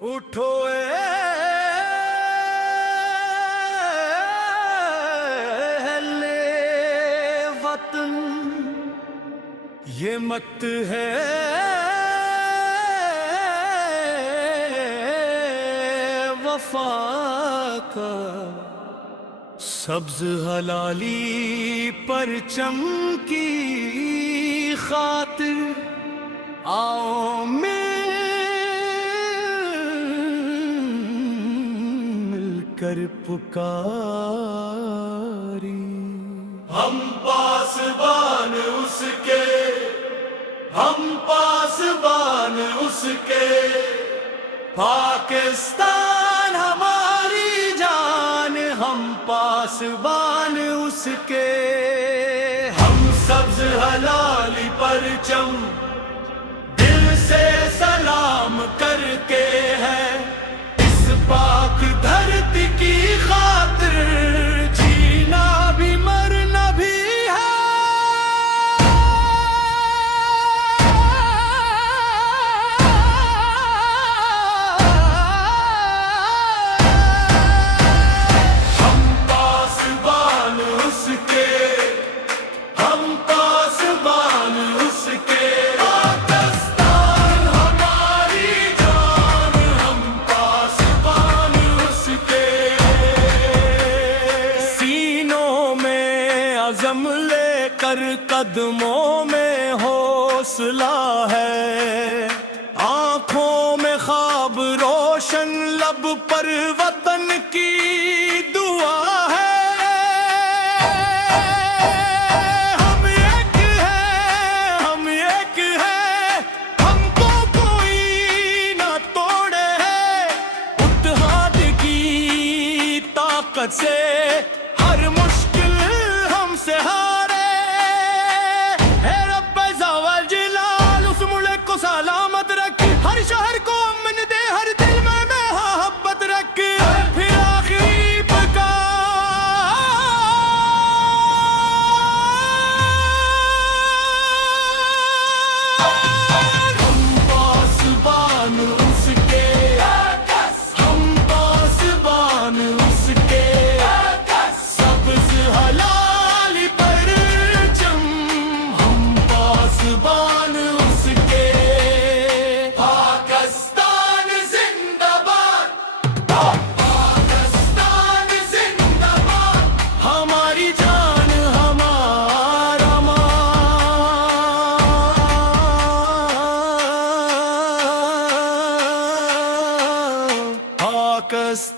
اٹھو اہل وطن، یہ مت ہے وفا کا، سبز ہلالی پرچم کی خاطر آؤ مل کر پکاری۔ ہم پاسبان اس کے، ہم پاسبان اس کے، پاکستان ہماری جان، ہم پاسبان اس کے، ہم سبز ہلالی پرچم دل سے سلام کرتے ہیں، اس پاک دھرتی کی خاطر جینا بھی مرنا بھی ہے۔ ہم پاسبان اس کے، ہم پاسبان اس کے، پاکستان ہماری جان، ہم پاسبان اس کے۔ سینوں میں عزم لے کر قدموں میں حوصلہ ہے، آنکھوں میں خواب روشن، لب پر وطن کی دعا ہے۔ ہم ایک ہیں، ہم ایک ہیں، ہم کو کوئی نہ توڑے، اتحاد کی طاقت سے ہر مشکل ہم سے ہارے۔ اے رب ذوال جلال اس ملک کو سلامت رکھ، ہر شہر کو امن دے، ہر دل میں محبت رکھ، پھر آخری پکار۔ ہم پاسبان اس کے، ہم پاسبان اس کے، سبز ہلالی پرچم، ہم پاسبان اس کے۔ پاکستان زندہ باد، پاکستان زندہ باد، ہماری جان ہمارا مان، پاکستان